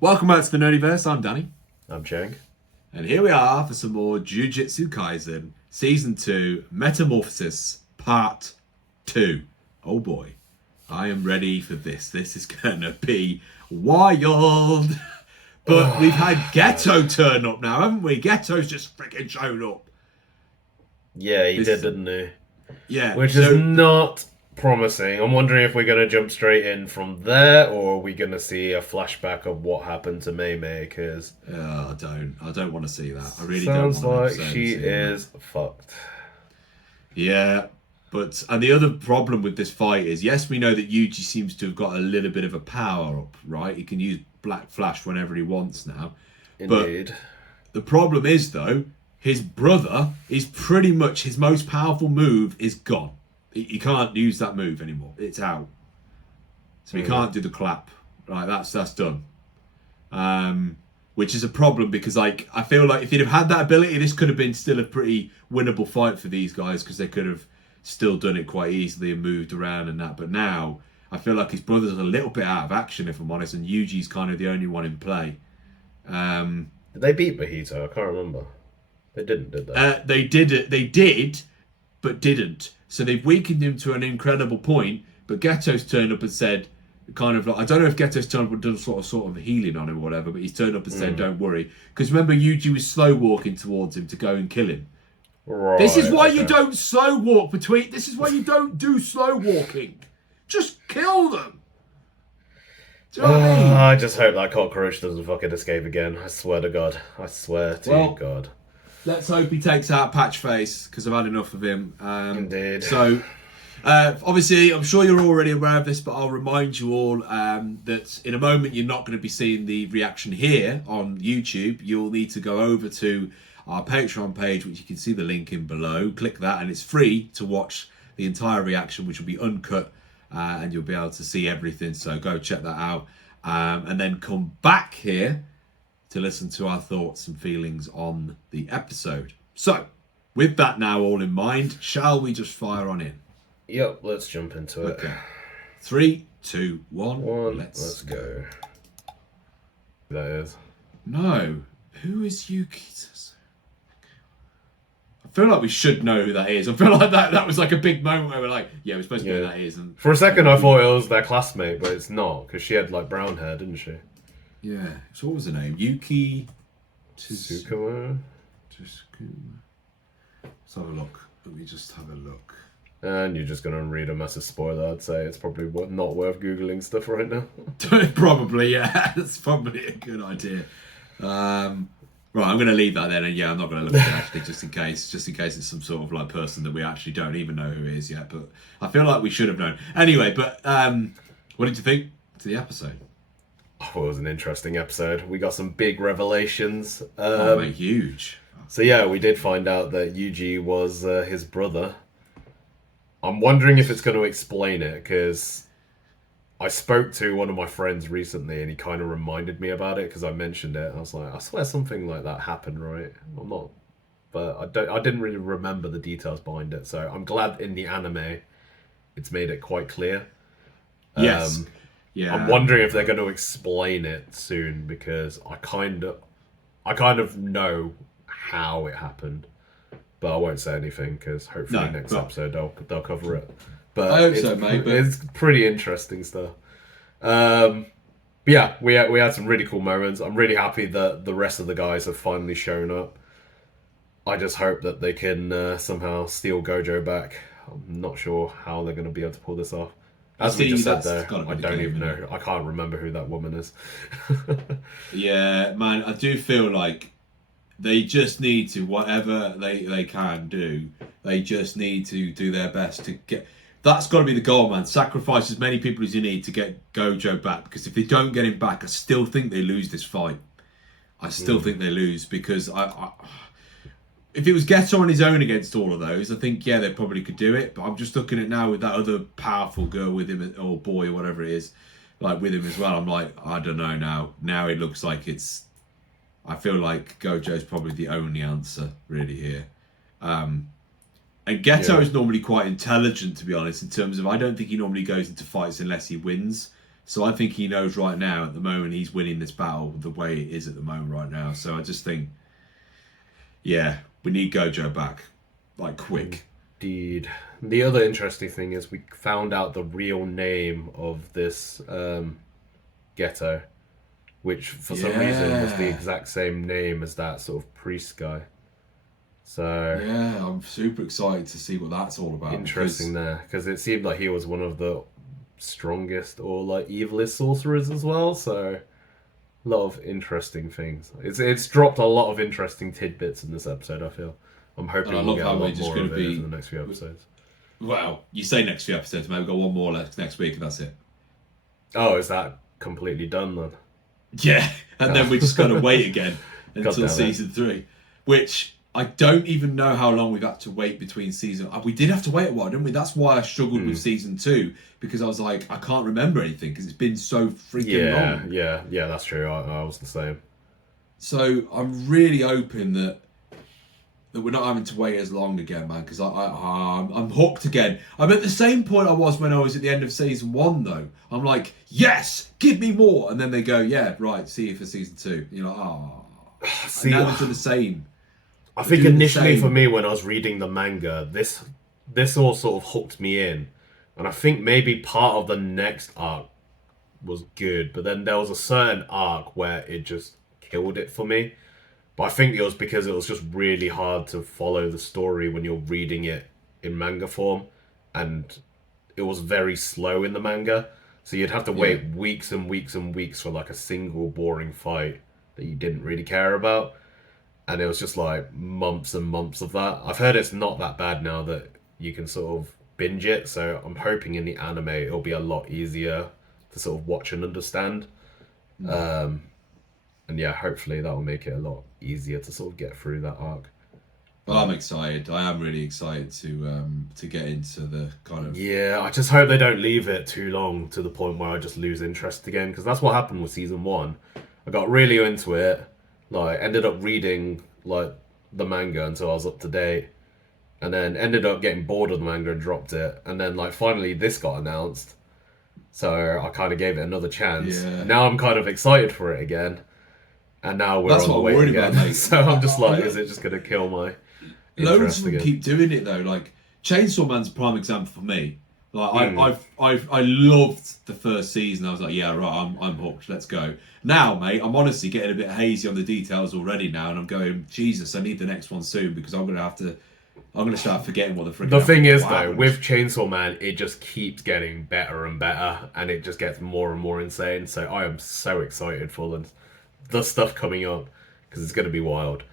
Welcome back to the Nerdiverse. I'm Danny, I'm Chang. and here we are for some more Jujutsu Kaisen Season 2 Metamorphosis Part 2. Oh boy, I am ready for this. This is gonna be wild. But we've had Geto turn up now, haven't we? Geto's just freaking shown up. Yeah, he This- did, didn't he? Yeah, Which so- is not promising. I'm wondering if we're going to jump straight in from there, or are we going to see a flashback of what happened to Mei Mei? Because I don't want to see that. I really sounds don't want like to she is fucked. Yeah, and the other problem with this fight is, yes, we know that Yuji seems to have got a little bit of a power up, right? He can use Black Flash whenever he wants now. Indeed. The problem is, though, his brother is pretty much his most powerful move is gone. He can't use that move anymore. It's out. So he can't do the clap. Right, that's done. Which is a problem because, like, I feel like if he'd have had that ability, this could have been still a pretty winnable fight for these guys because they could have still done it quite easily and moved around and that. But now, I feel like his brother's a little bit out of action, if I'm honest, and Yuji's kind of the only one in play. Did they beat Bahito? I can't remember. They didn't, did they? They did, but didn't. So they've weakened him to an incredible point. But Geto's turned up and said, kind of like, I don't know if Geto's turned up and done sort of healing on him or whatever, but he's turned up and said, "Don't worry," because remember Yuji was slow walking towards him to go and kill him. Right, This is why okay. you don't slow walk between. This is why you don't do slow walking. Just kill them. Do you know what I mean? I just hope that cockroach doesn't fucking escape again. I swear to God. I swear to God. Let's hope he takes out Patchface because I've had enough of him. Indeed. So, obviously, I'm sure you're already aware of this, but I'll remind you all that in a moment you're not going to be seeing the reaction here on YouTube. You'll need to go over to our Patreon page, which you can see the link in below. Click that, and it's free to watch the entire reaction, which will be uncut, and you'll be able to see everything. So go check that out, and then come back here to listen to our thoughts and feelings on the episode. So, with that now all in mind, shall we just fire on in? Yep, let's jump into it. Okay. 3, 2, 1. Let's go. That is. No. Who is Yuki? I feel like we should know who that is. I feel like that was like a big moment where we're like, yeah, we're supposed to know who that is. And For a second, I thought it was their classmate, but it's not, because she had like brown hair, didn't she? yeah. So what was her name? Yuki Tsukuma. Let's have a look. Let me just have a look. And you're just gonna read a massive spoiler. I'd say it's probably not worth googling stuff right now. Probably, yeah. That's probably a good idea. Right, I'm going to leave that then, and yeah, I'm not going to look at it actually, just in case it's some sort of like person that we actually don't even know who it is yet. But I feel like we should have known. Anyway, but what did you think to the episode? Oh, it was an interesting episode. We got some big revelations. Mate, huge. So yeah, we did find out that Yuji was his brother. I'm wondering if it's going to explain it, because I spoke to one of my friends recently and he kind of reminded me about it because I mentioned it. I was like, I swear something like that happened, right? I'm not, but I didn't really remember the details behind it. So I'm glad in the anime it's made it quite clear. Yes. Yeah. I'm wondering if they're going to explain it soon, because I kind of know how it happened, but I won't say anything because hopefully next episode they'll cover it. But I hope so, mate. But it's pretty interesting stuff. But yeah, we had some really cool moments. I'm really happy that the rest of the guys have finally shown up. I just hope that they can somehow steal Gojo back. I'm not sure how they're going to be able to pull this off. As we just said there, I don't even know. I can't remember who that woman is. Yeah, man, I do feel like they just need to, whatever they can do, they just need to do their best to get... That's got to be the goal, man. Sacrifice as many people as you need to get Gojo back, because if they don't get him back, I still think they lose this fight. I still think they lose, because if it was Geto on his own against all of those, I think, yeah, they probably could do it. But I'm just looking at now with that other powerful girl with him, or boy, or whatever it is, like with him as well. I'm like, I don't know now. Now it looks like it's... I feel like Gojo's probably the only answer, really, here. And Geto is normally quite intelligent, to be honest, in terms of I don't think he normally goes into fights unless he wins. So I think he knows right now, at the moment, he's winning this battle the way it is at the moment right now. So I just think, yeah, we need Gojo back, like, quick. Indeed. The other interesting thing is we found out the real name of this ghetto, which for some reason was the Yeah. exact same name as that sort of priest guy. So Yeah, I'm super excited to see what that's all about. interesting there, because it seemed like he was one of the strongest or like evilest sorcerers as well. So a lot of interesting things. It's dropped a lot of interesting tidbits in this episode. I feel. I'm hoping And I we'll love get a how we're lot just more going of to it be. in the next few episodes. Well, you say next few episodes, maybe we've got one more next week, and that's it. Oh, is that completely done then? Yeah, and then we're just going to wait again God until damn it. season 3, which I don't even know how long we've had to wait between season. We did have to wait a while, didn't we? That's why I struggled with season 2, because I was like, I can't remember anything because it's been so freaking long. Yeah, that's true. I was the same. So I'm really hoping that we're not having to wait as long again, man, because I'm hooked again. I'm at the same point I was when I was at the end of season 1, though. I'm like, yes, give me more, and then they go, yeah, right, see you for season 2. You're like, oh. See, Now they're the same. I think doing the initially same. for me when I was reading the manga, this all sort of hooked me in, and I think maybe part of the next arc was good, but then there was a certain arc where it just killed it for me. But I think it was because it was just really hard to follow the story when you're reading it in manga form, and it was very slow in the manga. So you'd have to wait weeks and weeks and weeks for like a single boring fight that you didn't really care about. And it was just like months and months of that. I've heard it's not that bad now that you can sort of binge it, so I'm hoping in the anime it'll be a lot easier to sort of watch and understand. And yeah, hopefully that'll make it a lot easier to sort of get through that arc. But I'm excited. I am really excited to get into the kind of. Yeah, I just hope they don't leave it too long to the point where I just lose interest again, because that's what happened with season 1. I got really into it, like ended up reading like the manga until I was up to date, and then ended up getting bored of the manga and dropped it. And then like finally this got announced, so I kind of gave it another chance. Yeah. Now I'm kind of excited for it again, and now we're That's on the what I'm way worried again. about, mate. So I'm just like, is it just gonna kill my Loads interest of them again? keep doing it though. Like Chainsaw Man's a prime example for me. Like I loved the first season. I was like, yeah, right, I'm hooked. Let's go. Now, mate, I'm honestly getting a bit hazy on the details already now, and I'm going, Jesus, I need the next one soon because I'm gonna start forgetting what the freaking. The thing is, what though, happened. with Chainsaw Man, it just keeps getting better and better, and it just gets more and more insane. So I am so excited for the stuff coming up, because it's going to be wild.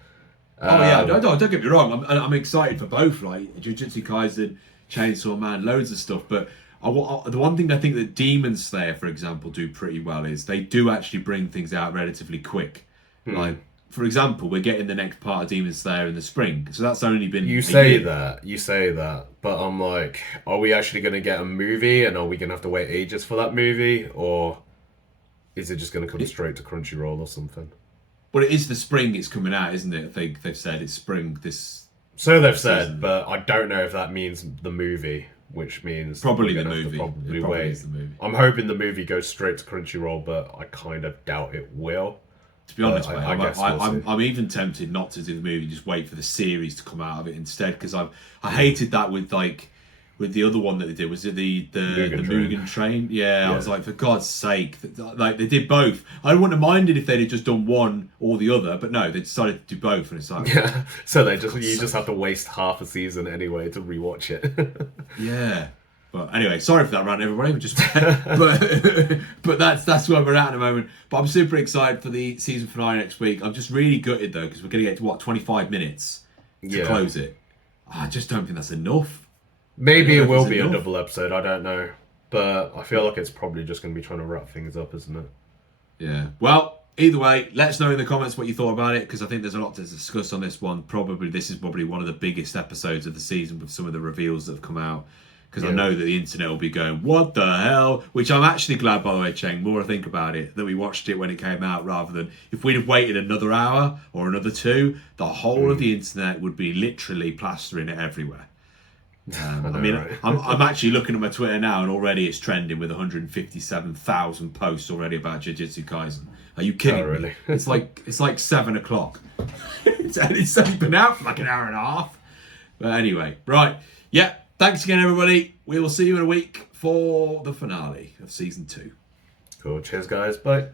Oh yeah, don't get me wrong. I'm excited for both, like Jujutsu Kaisen, Chainsaw Man, loads of stuff. But the one thing I think that Demon Slayer, for example, do pretty well is they do actually bring things out relatively quick. Like, for example, we're getting the next part of Demon Slayer in the spring, so that's only been. You a say year. that, but I'm like, are we actually going to get a movie, and are we going to have to wait ages for that movie, or is it just going to come straight to Crunchyroll or something? Well, it is the spring it's coming out, isn't it? I think they've said it's spring this. So they've said, season. but I don't know if that means the movie, which means Probably we're the gonna have to movie. Probably It probably wait. is the movie. I'm hoping the movie goes straight to Crunchyroll, but I kind of doubt it will. To be honest, mate, I guess we'll see. I'm even tempted not to do the movie, just wait for the series to come out of it instead, because I hated that with the other one that they did. Was it the Mugen Train? Yeah, I was like, for God's sake, like they did both. I wouldn't have minded if they'd have just done one or the other, but no, they decided to do both, and it's like, Yeah, so you just have to waste half a season anyway to rewatch it. yeah. But anyway, sorry for that rant, everybody. But that's where we're at the moment. But I'm super excited for the season finale next week. I'm just really gutted though, because we're going to get to 25 minutes to close it. I just don't think that's enough. Maybe it will it's be a enough. double episode. I don't know, but I feel like it's probably just going to be trying to wrap things up, isn't it? Yeah. Well, either way, let us know in the comments what you thought about it, because I think there's a lot to discuss on this one. This is probably one of the biggest episodes of the season with some of the reveals that have come out. Because I know that the internet will be going, what the hell? Which I'm actually glad, by the way, Cheng, more I think about it, that we watched it when it came out, rather than if we'd have waited another hour or another two, the whole of the internet would be literally plastering it everywhere. I know, I mean, right? I'm actually looking at my Twitter now, and already it's trending with 157,000 posts already about Jujutsu Kaisen. Are you kidding Oh, really? me? It's like 7 o'clock. It's only been out for like an hour and a half. But anyway, right. Yeah, thanks again, everybody. We will see you in a week for the finale of season 2. Cool. Cheers, guys. Bye.